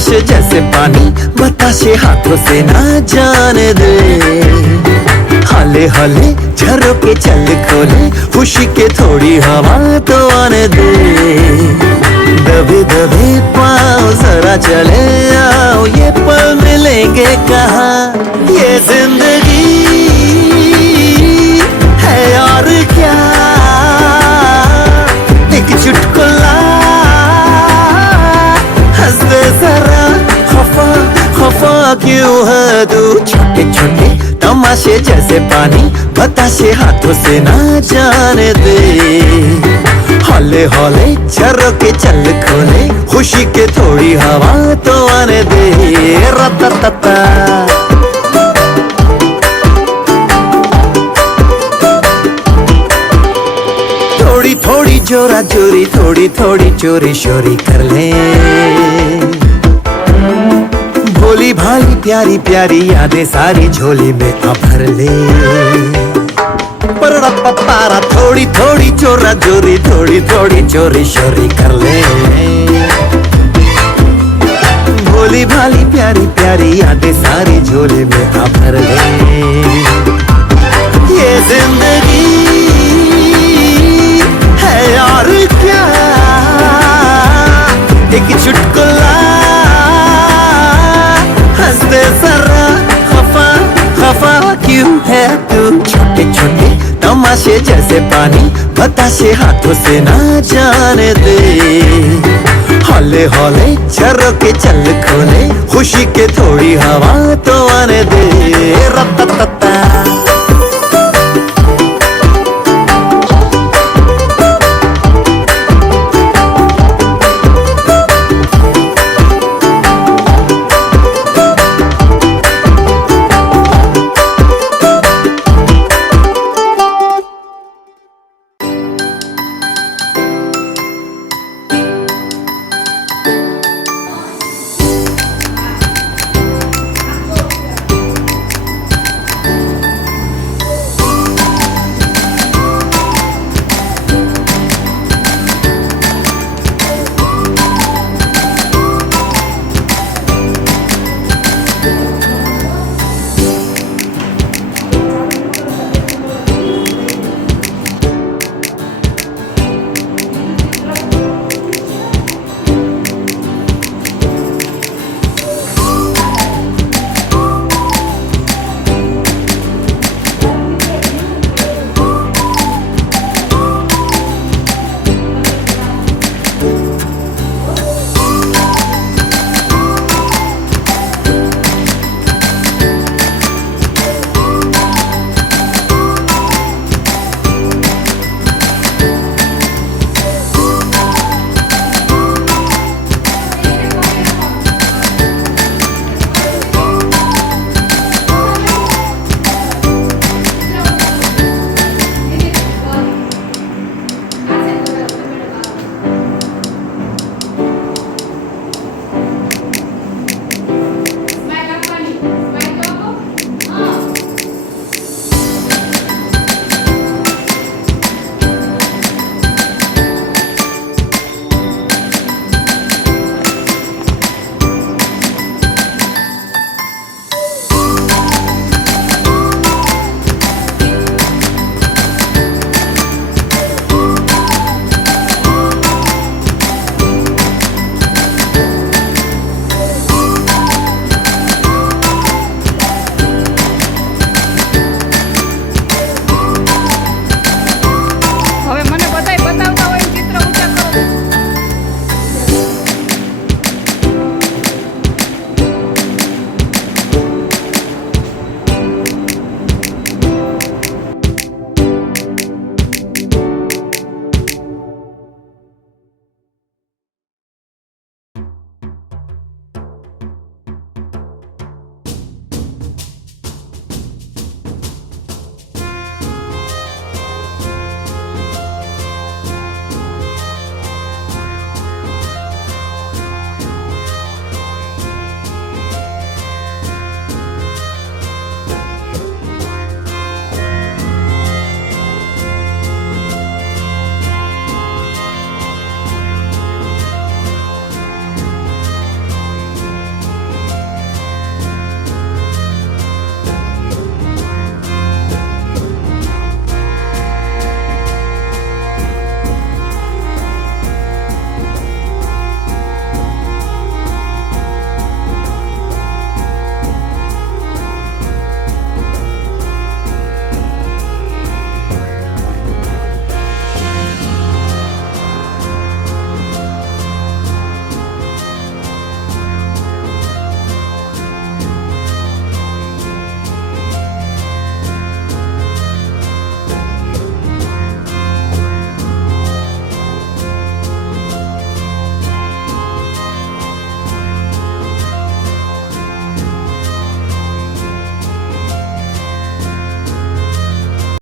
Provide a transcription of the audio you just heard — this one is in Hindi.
तमाशे जैसे पानी बताशे हाथों से ना जाने दे। हले हले झरोके चल खोले खुशी के थोड़ी हवा तो आने दे। दबे दबे पाँव जरा चले आओ ये पल मिलेंगे कहाँ। ये जिंदगी है और क्या एक चुटकुला हंस दे जरा खफा खफा क्यों है तू। छोटे छोटे तमाशे जैसे पानी बताशे हाथों से ना जाने दे। हौले हौले झरोके चल खोले खुशी के थोड़ी हवा तो आने दे। रततता थोड़ी थोड़ी जोरा जोरी थोड़ी थोड़ी चोरी शोरी कर ले। भोली भाली प्यारी प्यारी यादें सारी झोली में आ भर ले। पारा थोड़ी थोड़ी चोरा चोरी थोड़ी थोड़ी चोरी शोरी कर ले। भोली भाली प्यारी प्यारी यादें सारी झोली में आ भर ले। ये जिंदगी है और क्या एक चुटकुला हंस दे जरा खफा खफा क्यों है तू। छोटे छोटे तमाशे जैसे पानी बताशे हाथों से ना जाने दे। हौले हौले झरोके चल खोले खुशी के थोड़ी हवा तो आने दे। रततता